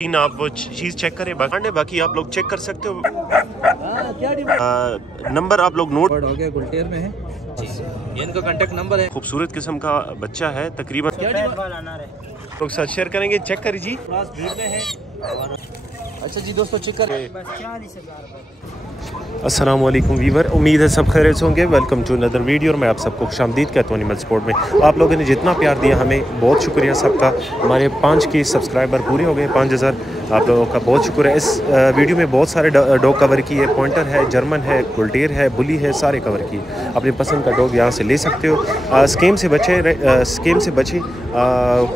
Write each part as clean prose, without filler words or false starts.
आप वो चीज़ चेक करें, बाकी आप लोग चेक कर सकते हो। नंबर आप लोग नोट हो गया, गुलटेर में है ये इनका कांटेक्ट नंबर है। खूबसूरत किस्म का बच्चा है, तकरीबन लोग साथ शेयर करेंगे। चेक करिए जी, भीड़ में है। अच्छा जी दोस्तों, चेक करें। अस्सलाम वालेकुम वीवर, उम्मीद है सब खैरियत होंगे। वेलकम टू अनदर वीडियो और मैं आप सबको खुशामदीद कहता हूँ एनिमल स्पोर्ट में। आप लोगों ने जितना प्यार दिया हमें, बहुत शुक्रिया सबका। हमारे 5 के सब्सक्राइबर पूरे हो गए, 5000। आप लोगों का बहुत शुक्र है। इस वीडियो में बहुत सारे डॉग कवर किए, पॉइंटर है, जर्मन है, गुलटेर है, बुली है, सारे कवर किए। अपनी पसंद का डॉग यहाँ से ले सकते हो। स्कैम से बचे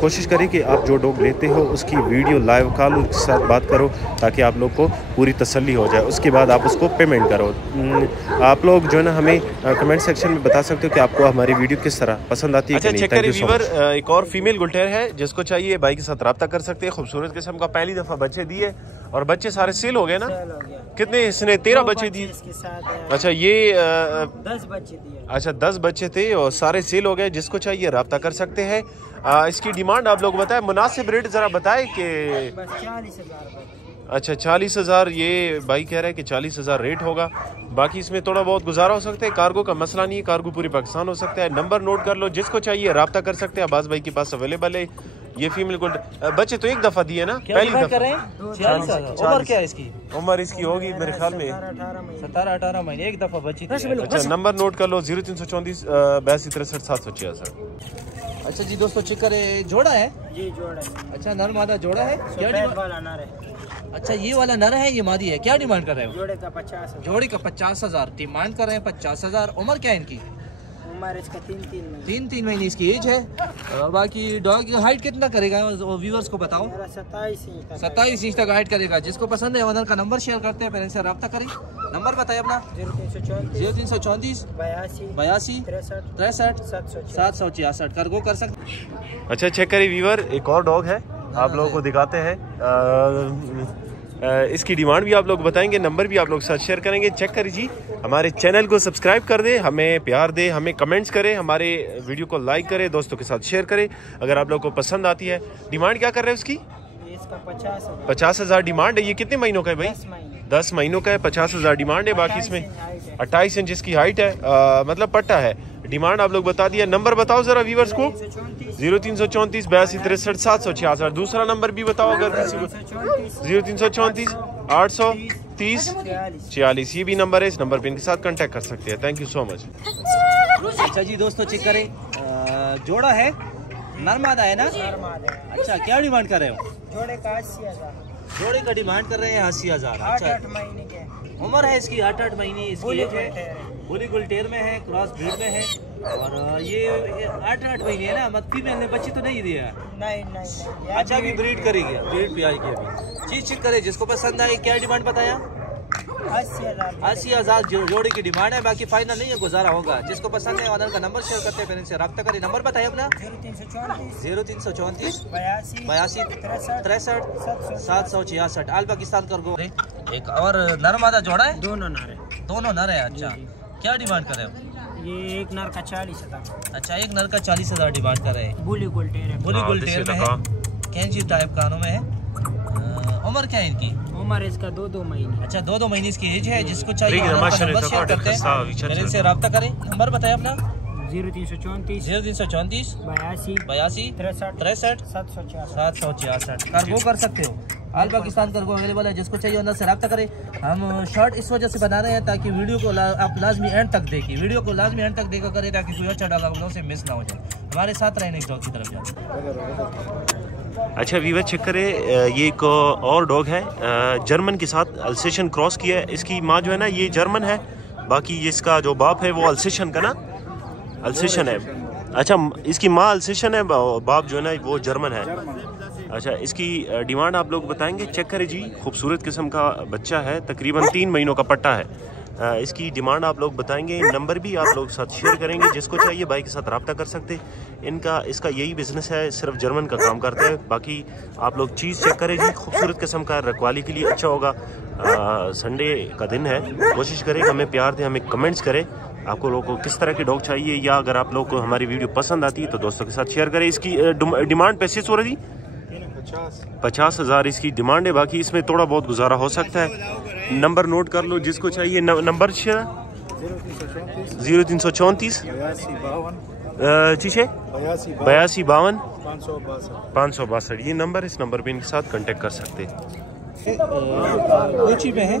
कोशिश करें कि आप जो डॉग लेते हो उसकी वीडियो लाइव कॉल के साथ बात करो, ताकि आप लोग को पूरी तसल्ली हो जाए। उसके बाद आप उसको पेमेंट करो। आप लोग जो है ना हमें कमेंट सेक्शन में बता सकते हो कि आपको हमारी वीडियो किस तरह पसंद आती है। अच्छा, चेक करिए वीवर, एक और फीमेल गुलटेर है, जिसको चाहिए भाई के साथ रब्ता कर सकते हैं। खूबसूरत किस्म का, पहली दफ़ा बच्चे दिए और बच्चे सारे सेल हो गए ना। कितने इसने 13 बच्चे दिए। अच्छा, ये 10 बच्चे दिए। अच्छा, 10 बच्चे थे और सारे सेल हो गए। जिसको चाहिए रब्ता कर सकते हैं। इसकी डिमांड आप लोग बताएं, मुनासिब रेट ज़रा बताएं कि 40,000। अच्छा, 40,000 ये भाई कह रहा है कि 40,000 रेट होगा। बाकी इसमें थोड़ा बहुत गुजारा हो सकता है। कार्गो का मसला नहीं है, कार्गो पूरे पाकिस्तान हो सकता है। नंबर नोट कर लो, जिसको चाहिए रब्ता कर सकते हैं। अब्बास भाई के पास अवेलेबल है। ये फीमेल गोल्ड बच्चे तो एक दफा दिए ना, पहली दफा। उम्र क्या है इसकी? उम्र इसकी होगी मेरे ख्याल में 17-18 महीने, एक दफा बच्ची थी। अच्छा, नंबर नोट कर लो, 0334 82 63 766। अच्छा जी दोस्तों, चेक करें। जोड़ा है जी, जोड़ा है। अच्छा, नर मादा जोड़ा है। क्या वाला नर है। अच्छा, ये वाला नर है, ये मादी है। क्या डिमांड कर रहे हो? जोड़े का 50,000। जोड़ी का 50,000 डिमांड कर रहे हैं। 50,000। उम्र क्या है इनकी? उम्र इसका 3 महीने। 3 महीने इसकी एज है। और बाकी डॉग की हाइट कितना करेगा व्यूअर्स को बताओ? 27 इंच तक हाइट करेगा। जिसको पसंद है ओनर का नंबर शेयर करते हैं, फिर इनसे रब्ता करें। नंबर बताइए अपना। 0334 82 63 766। कार्गो कर सकते। अच्छा, चेक करिए वीवर, एक और डॉग है, आप लोगों को दिखाते हैं। इसकी डिमांड भी आप लोग बताएंगे, नंबर भी आप लोग साथ शेयर करेंगे। चेक करिए जी, हमारे चैनल को सब्सक्राइब कर दे, हमें प्यार दे, हमें कमेंट्स करें, हमारे वीडियो को लाइक करें, दोस्तों के साथ शेयर करें अगर आप लोग को पसंद आती है। डिमांड क्या कर रहे हैं उसकी? इसका 50,000। 50,000 डिमांड है। ये कितने महीनों का है भाई? 10 महीनों का है। 50,000 डिमांड है। बाकी इसमें 28 इंच इसकी हाइट है, मतलब पट्टा है। डिमांड आप लोग बता दिया। नंबर बताओ जरा व्यूअर्स को। 0334 82 63 766। दूसरा नंबर भी बताओ अगर किसी को। 0334 830 46, ये भी नंबर है। इस नंबर पे इनके साथ कांटेक्ट कर सकते हैं। Thank you so much. अच्छा जी दोस्तों, चेक करें। जोड़ा है, नरमादा है ना? अच्छा, क्या डिमांड कर रहे हो? जोड़े का 80,000। जोड़े का डिमांड कर रहे हैं 80,000। 8 महीने के। उम्र है इसकी 8 महीने। इसकी एज है, बुली गुलटेर में है, क्रॉस ब्रीड में है। और ये 8 महीने है ना, मत फीमेल ने बच्ची तो नहीं दिया? नहीं। अच्छा, अभी ब्रीड करेगी, ब्रीड पे आएगी अभी। चीज चेक करे, जिसको पसंद आए। क्या डिमांड बताया? 80,000 जोड़ी की डिमांड है। बाकी फाइनल नहीं है, गुजारा होगा। जिसको पसंद है ऑनर का नंबर शेयर करते हैं, फिर इनसे रब्ता करें। नंबर बताइए अपना। 0334 82 63 766। आल पाकिस्तान कार्गो। एक और नर मादा जोड़ा है? दोनों नर है। दोनों नर है। अच्छा, क्या डिमांड कर रहे हो? ये एक नर का 40,000। अच्छा, एक नर का 40,000 डिमांड कर रहे हैं। बुली गुलटेर है। बुली गुलटेर में है, कैंची टाइप कानों में है। उम्र क्या है इनकी? उम्र इसका 2 महीने। अच्छा, 2 महीने इसकी एज है। जिसको चाहिए नंबर शेयर करते हैं, इनसे रब्ता करें। नंबर बताएं अपना। 0334 82 63 766। कार्गो कर सकते हो। ऑल पाकिस्तान कार्गो अवेलेबल है। जिसको चाहिए उनसे रब्ता करें। हम शॉर्ट इस वजह से बना रहे हैं ताकि वीडियो को आप लाजमी एंड तक देखिए। वीडियो को लाजमी एंड तक देखा करें ताकि कोई अच्छा डाला से मिस ना हो जाए। हमारे साथ रहने की डॉग की तरफ जाए। अच्छा वीवर, चेक करें। ये एक और डॉग है, जर्मन के साथ अल्सेशन क्रॉस किया है। इसकी माँ जो है ना, ये जर्मन है। बाकी इसका जो बाप है वो अल्सेशन का ना, अल्सेशन है। अच्छा, इसकी माँ अल्सेशन है, बाप जो है ना वो जर्मन है। अच्छा, इसकी डिमांड आप लोग बताएंगे। चेक करें जी, खूबसूरत किस्म का बच्चा है, तकरीबन 3 महीनों का पट्टा है। इसकी डिमांड आप लोग बताएंगे, नंबर भी आप लोग साथ शेयर करेंगे। जिसको चाहिए भाई के साथ रब्ता कर सकते। इसका यही बिजनेस है, सिर्फ जर्मन का काम करता है। बाकी आप लोग चीज़ चेक करें जी, खूबसूरत किस्म का, रखवाली के लिए अच्छा होगा। संडे का दिन है, कोशिश करें हमें प्यार दें, हमें कमेंट्स करें आपको लोगों को किस तरह की डॉग चाहिए, या अगर आप लोग को हमारी वीडियो पसंद आती है तो दोस्तों के साथ शेयर करें। इसकी डिमांड पैसे हो रही 50,000 इसकी डिमांड है। बाकी इसमें थोड़ा बहुत गुजारा हो सकता है। नंबर नोट कर लो जिसको चाहिए। नंबर 0334 चीशे 82 52 562। ये नंबर, इस नंबर पे इनके साथ कांटेक्ट कर सकते हैं। कोची में है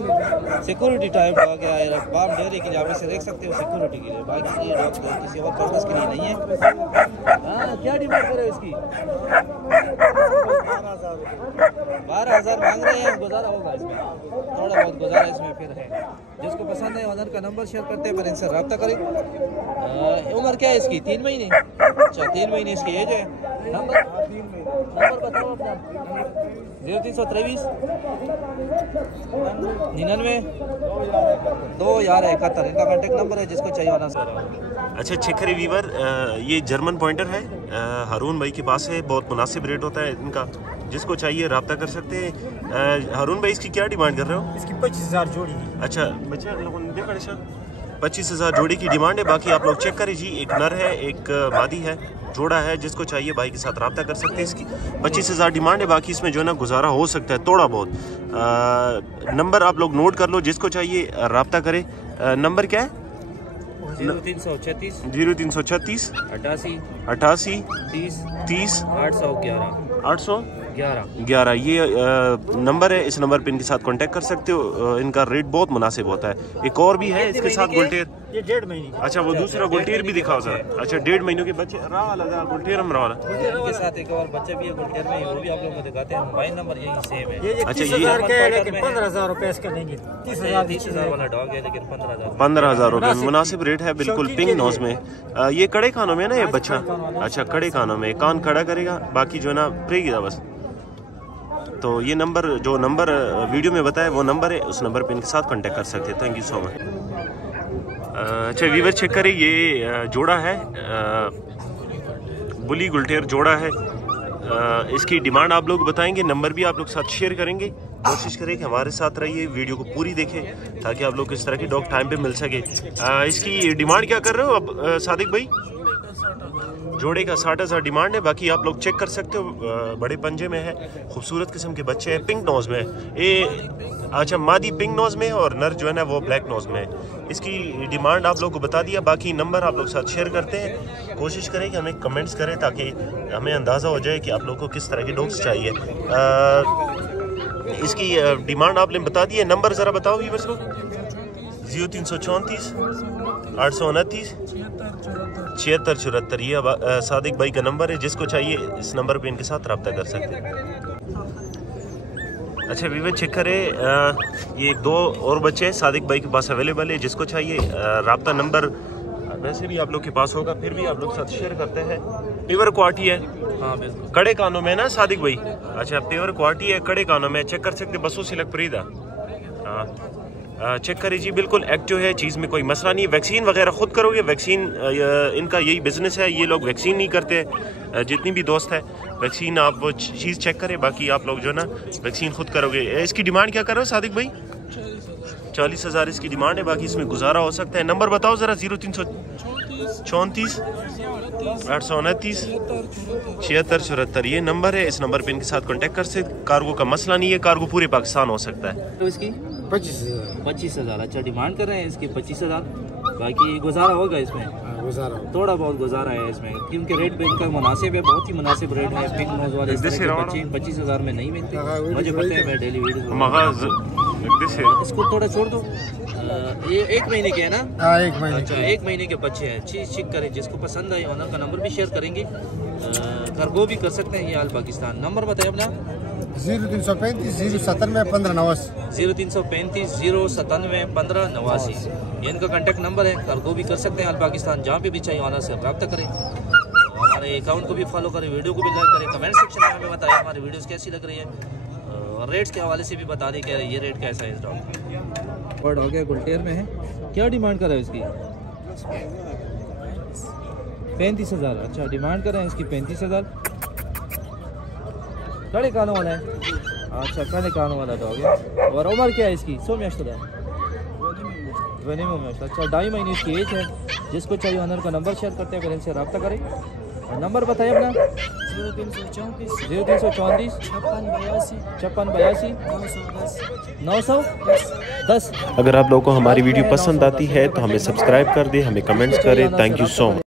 सिक्योरिटी टाइप डॉग है, बाम डेयरी के लिए आप इसे देख सकते हो सिक्योरिटी के लिए। बाकी ये डॉग किसी और पर्पस के लिए नहीं है। हाँ, क्या डिमांड करे इसकी? 12,000 मांग रहे हैं। गुजारा होगा इसमें, थोड़ा बहुत गुजारा इसमें फिर है। जिसको पसंद है ऑनर का नंबर शेयर करते हैं, पर इनसे रब्ता करें। उम्र क्या है इसकी? 3 महीने। अच्छा, 3 महीने इसकी एज है। नंबर बताओ अपना। 0323 99 2,071 इनका कॉन्टेक्ट नंबर है, जिसको चाहिए होना सर। अच्छा छिकरी वीवर, ये जर्मन पॉइंटर है, हारून भाई के पास है। बहुत मुनासिब रेट होता है इनका, जिसको चाहिए रब्ता कर सकते हैं। हारून भाई इसकी क्या डिमांड कर रहे हो? इसकी 25,000 जोड़ी। अच्छा बच्चा 25,000 जोड़ी की डिमांड है। बाकी आप लोग चेक करें जी, एक नर है एक मादी है, जोड़ा है। जिसको चाहिए भाई के साथ रब्ता कर सकते हैं। इसकी 25,000 डिमांड है। बाकी इसमें जो है ना गुजारा हो सकता है थोड़ा बहुत। नंबर आप लोग नोट कर लो, जिसको चाहिए रब्ता करें। नंबर क्या है? 0336 0336 88 88 30 811 811। ये नंबर है, इस नंबर पे इनके साथ कांटेक्ट कर सकते हो। इनका रेट बहुत मुनासिब होता है। एक और भी है इसके साथ गुलटेर। ये 1.5 महीने। अच्छा वो दूसरा गुलटेर भी दिखाओ सर। अच्छा 1.5 महीनों के बच्चे रहा लगा गुलटेर हम रहा। इनके साथ एक और बच्चा भी है गुलटेर में, वो भी आप लोगों को दिखाते हैं। मोबाइल नंबर यही सेम है। ये अच्छा, 30,000 का है, लेकिन 15,000 रुपए इसका देंगे। 30,000 वाला डॉग है, लेकिन 15,000 रुपये मुनासिब रेट है बिल्कुल। पिंक नोज में ये कड़े कानों में ना ये बच्चा। अच्छा कड़े कानों में, कान खड़ा करेगा, बाकी जो है ना प्रेगेगा बस। तो ये नंबर, जो नंबर वीडियो में बताया वो नंबर है, उस नंबर पे इनके साथ कांटेक्ट कर सकते हैं। Thank you so much. अच्छा वीवर चेक करें, ये जोड़ा है, बुली गुलटेर जोड़ा है। इसकी डिमांड आप लोग बताएंगे, नंबर भी आप लोग साथ शेयर करेंगे। कोशिश करें कि हमारे साथ रहिए, वीडियो को पूरी देखें, ताकि आप लोग को इस तरह की डॉग टाइम पे मिल सके। इसकी डिमांड क्या कर रहे हो अब सादिक भाई? जोड़े का 60,000 डिमांड है। बाकी आप लोग चेक कर सकते हो, बड़े पंजे में है, खूबसूरत किस्म के बच्चे हैं, पिंक नोज में ये। अच्छा मादी पिंक नोज में है और नर जो है ना वो ब्लैक नोज में है। इसकी डिमांड आप लोग को बता दिया। बाकी नंबर आप लोग साथ शेयर करते हैं। कोशिश करें कि हमें कमेंट्स करें, ताकि हमें अंदाज़ा हो जाए कि आप लोग को किस तरह की डॉग्स चाहिए। इसकी डिमांड आपने बता दी है। नंबर ज़रा बताओ व्यूअर्स को। 0334 829 7674। ये सादिक भाई का नंबर है, जिसको चाहिए इस नंबर पे इनके साथ रब्ता कर सकते हैं। अच्छा व्यूअर चेक करें, ये 2 और बच्चे हैं सादिक भाई के पास अवेलेबल है। जिसको चाहिए रब्ता नंबर वैसे भी आप लोग के पास होगा, फिर भी आप लोग साथ शेयर करते हैं। प्योर क्वालिटी है। हाँ बिल्कुल, कड़े कानों में ना सादिक भाई। अच्छा प्योर क्वालिटी है, कड़े कानों में, चेक कर सकते बसों से लग परीदा। चेक करिए जी, बिल्कुल एक्टिव है, चीज़ में कोई मसला नहीं। वैक्सीन वगैरह खुद करोगे, वैक्सीन इनका यही बिजनेस है। ये लोग वैक्सीन नहीं करते, जितनी भी दोस्त है वैक्सीन आप वो चीज़ चेक करें। बाकी आप लोग जो ना वैक्सीन खुद करोगे। इसकी डिमांड क्या कर रहे हो सादिक भाई? 40,000 इसकी डिमांड है। बाकी इसमें गुजारा हो सकता है। नंबर बताओ ज़रा। 0334 829 7674 ये नंबर है। इस नंबर पे इनके साथ कांटेक्ट कर सकते। कार्गो का मसला नहीं है, कार्गो पूरे पाकिस्तान हो सकता है। तो इसकी 25,000। अच्छा डिमांड कर रहे हैं इसकी 25,000। बाकी गुजारा होगा इसमें, थोड़ा बहुत गुजारा है इसमें, क्योंकि रेट पे इनका मुनासिब है, बहुत ही मुनासिब रेट है। पिंक नोज वाले 25,000 में नहीं मिलते, मुझे पता है, मैं डेली वीडियो। इसको थोड़ा छोड़ दो। ये 1 महीने के है ना? हाँ 1 महीने। अच्छा 1 महीने के बच्चे हैं। चीज़ चेक करें, जिसको पसंद आए ऑनर का नंबर भी शेयर करेंगे, कार्गो भी कर सकते हैं। ये आल पाकिस्तान। नंबर बताइए अपना। 0335 097 1589। 0335 097 1589 ये इनका कांटेक्ट नंबर है। कार्गो भी कर सकते हैं आल पाकिस्तान, जहाँ पे भी चाहिए ऑनर से रब्ता करें। हमारे अकाउंट को भी फॉलो करें, वीडियो को भी लाइक करें, कमेंट सेक्शन में हमें बताएं हमारी वीडियोस कैसी लग रही है, और रेट्स के हवाले से भी बता दें कि ये रेट कैसा है इस डॉग का। बर्ड हो गया, गुलटेर में है। क्या डिमांड कर रहा है इसकी? 35,000। अच्छा डिमांड कर रहे हैं इसकी 35,000। कड़े कानों वाला है। अच्छा कड़े कानों वाला डॉग है। और उम्र क्या है इसकी? 100 मैश। अच्छा 2.5 महीने इसकी एज है। जिसको चाहिए ऑनर का नंबर शेयर करते हैं, अगर इनसे रब्ता करें। नंबर बताइए अपना। 0334 56 82 910। अगर आप लोगों को हमारी वीडियो पसंद आती है तो हमें सब्सक्राइब कर दें, हमें कमेंट्स करें। Thank you so much.